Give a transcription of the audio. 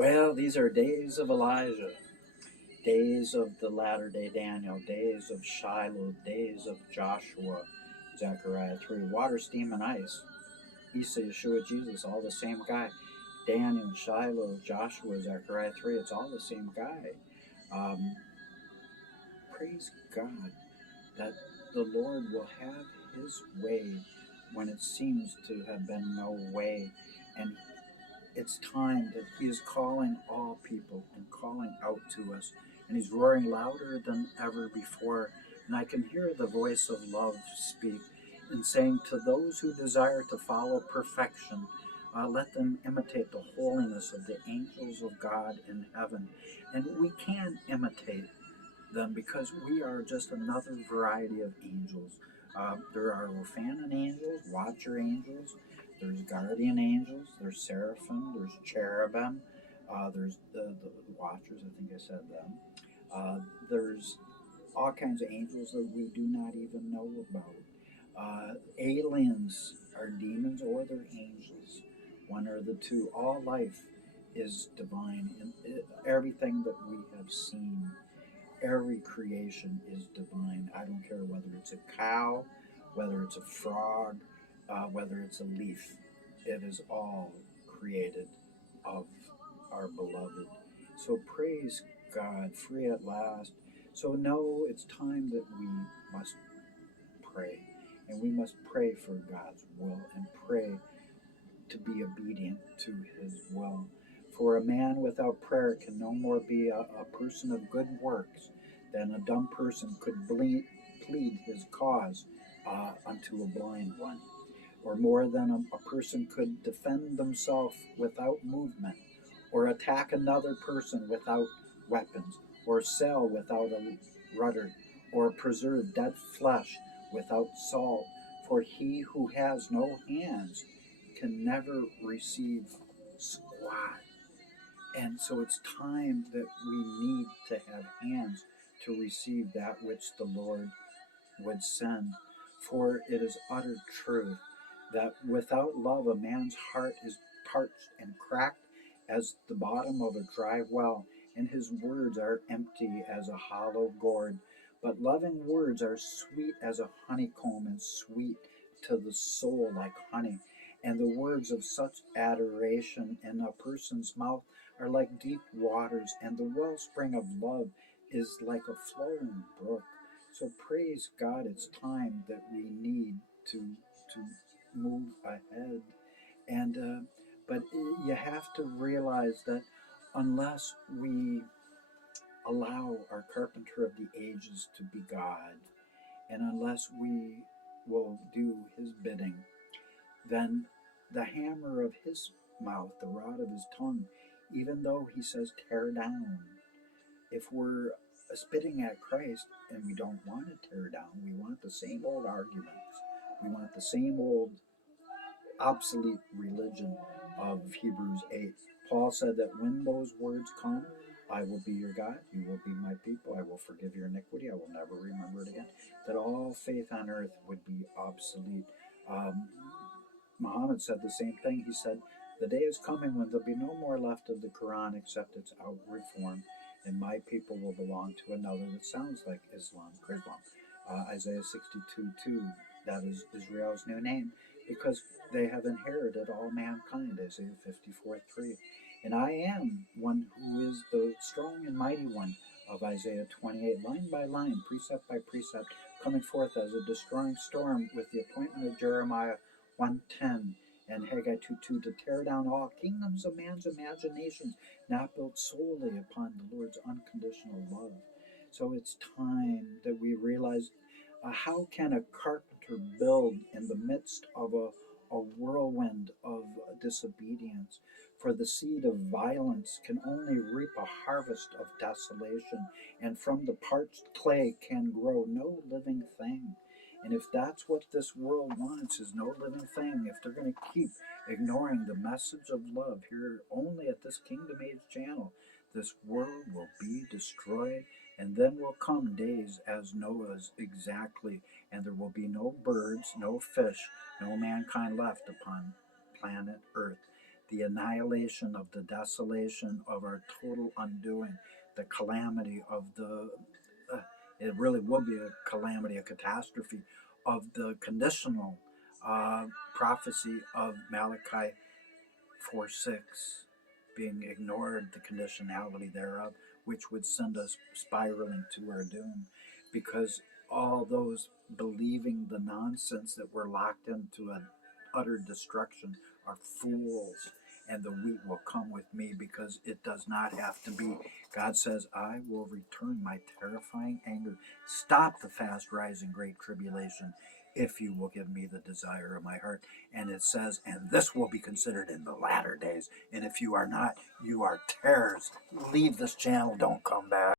Well, these are days of Elijah, days of the latter day Daniel, days of Shiloh, days of Joshua, Zechariah 3, water, steam, and ice. Isa, Yeshua, Jesus, all the same guy. Daniel, Shiloh, Joshua, Zechariah 3, it's all the same guy. Um, praise God that the Lord will have his way when it seems to have been no way. And it's time that he is calling all people and calling out to us. And he's roaring louder than ever before. And I can hear the voice of love speak and saying to those who desire to follow perfection, let them imitate the holiness of the angels of God in heaven. And we can imitate them because we are just another variety of angels. There are Ophanin angels, watcher angels, there's guardian angels, there's seraphim, there's cherubim, there's the watchers, I think I said them. There's all kinds of angels that we do not even know about. Aliens are demons or they're angels, one or the two. All life is divine, and everything that we have seen, every creation is divine. I don't care whether it's a cow, whether it's a frog, whether it's a leaf. It is all created of our beloved. So praise God, free at last. So know it's time that we must pray. And we must pray for God's will and pray to be obedient to his will. For a man without prayer can no more be a person of good works than a dumb person could plead his cause unto a blind one, or more than a person could defend themselves without movement, or attack another person without weapons, or sail without a rudder, or preserve dead flesh without salt. For he who has no hands can never receive squat. And so it's time that we need to have hands to receive that which the Lord would send. For it is utter truth that without love a man's heart is parched and cracked as the bottom of a dry well, and his words are empty as a hollow gourd. But loving words are sweet as a honeycomb, and sweet to the soul like honey. And the words of such adoration in a person's mouth are like deep waters, and the wellspring of love is like a flowing brook. So praise God, it's time that we need to move ahead, and but you have to realize that unless we allow our carpenter of the ages to be God, and unless we will do his bidding, then the hammer of his mouth, the rod of his tongue, even though he says tear down, if we're spitting at Christ and we don't want to tear down, we want the same old arguments, we want the same old obsolete religion of Hebrews 8. Paul said that when those words come, I will be your God, you will be my people, I will forgive your iniquity, I will never remember it again, that all faith on earth would be obsolete. Um, Muhammad said the same thing. He said, the day is coming when there'll be no more left of the Quran except its outward form, and my people will belong to another that sounds like Islam, Islam. Isaiah 62:2, that is Israel's new name, because they have inherited all mankind, Isaiah 54:3. And I am one who is the strong and mighty one of Isaiah 28, line by line, precept by precept, coming forth as a destroying storm with the appointment of Jeremiah 1:10 and Haggai 2:2 to tear down all kingdoms of man's imaginations, not built solely upon the Lord's unconditional love. So it's time that we realize how can a carpenter build in the midst of a whirlwind of disobedience? For the seed of violence can only reap a harvest of desolation, and from the parched clay can grow no living thing. And if that's what this world wants, is no living thing, if they're going to keep ignoring the message of love here only at this Kingdom Age channel, this world will be destroyed, and then will come days as Noah's exactly, and there will be no birds, no fish, no mankind left upon planet Earth. the annihilation of the desolation of our total undoing, the calamity of it really will be a calamity, a catastrophe of the conditional prophecy of Malachi 4:6 being ignored, the conditionality thereof, which would send us spiraling to our doom, because all those believing the nonsense that we're locked into an utter destruction are fools, and the wheat will come with me, because it does not have to be. God says, I will return my terrifying anger, stop the fast rising great tribulation, if you will give me the desire of my heart. And it says, and this will be considered in the latter days. And if you are not, you are tares. Leave this channel, don't come back.